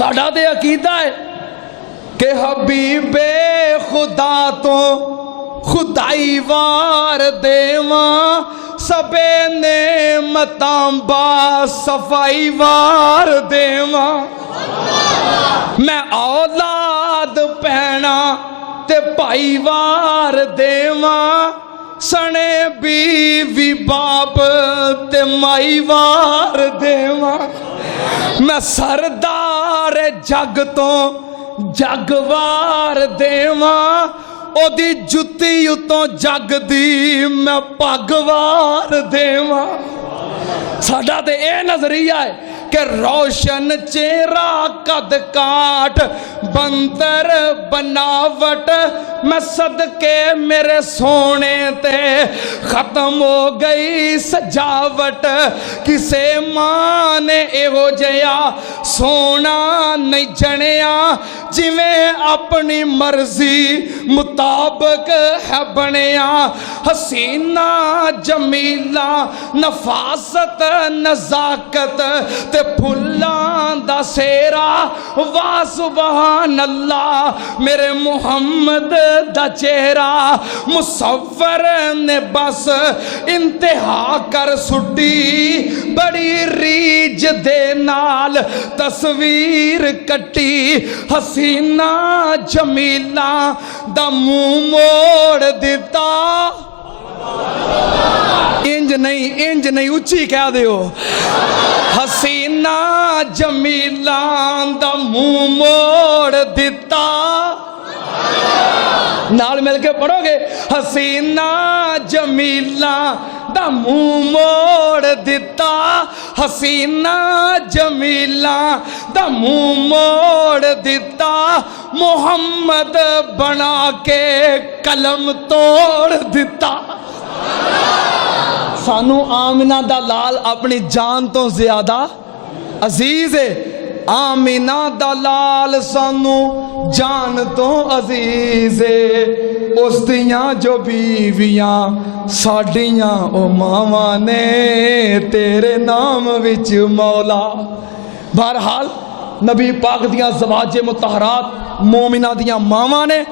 ساڈا تے عقیدہ ہے کہ حبیب خدا تو خدائی وار دیواں سبے نعمتاں با صفائی وار دیواں میں اولاد پینا تے پائی وار دیواں سنے بیوی باپ تے مائی وار دیواں میں سردار جگ تو جگ وار دیواں او دی جتی اتوں جگ دی میں پگ وار دیواں ساڈا تے اے نظریہ ہے کہ روشن چہرہ قد کاٹ بندر بناوٹ میں صدقے میرے سونے تے ختم ہو گئی سجاوٹ کسے ماں نے ایہو جیا سونا نہیں جنیا جویں اپنی مرضی مطابق ہے بنیا حسینہ جمیلہ نفاست نزاکت تے پھلاں دا سیرا واہ سبحان اللہ میرے محمد دا چہرہ مصور نے بس انتہا کر سٹی بڑی ریج دے نال تصویر کٹی حسینہ جمیلہ دا منہ موڑ دیتا انج نہیں اچھی کہہ دیو حسینہ جمیلہ دا منہ موڑ دیتا نال مل کے پڑھو گے حسینہ جمیلہ دا منہ موڑ دیتا حسینہ جمیلہ دا منہ موڑ دیتا محمد بنا کے قلم توڑ دیتا سانو آمنہ دا لال اپنی جان تو زیادہ عزیز ہے آمنہ دا لال سانو جان تو عزیز ہے اس دیاں جو بیویاں ساڑیاں او ماما نے تیرے نام وچ مولا بہرحال نبی پاک دیاں زواج مطہرات مومنہ دیاں ماما نے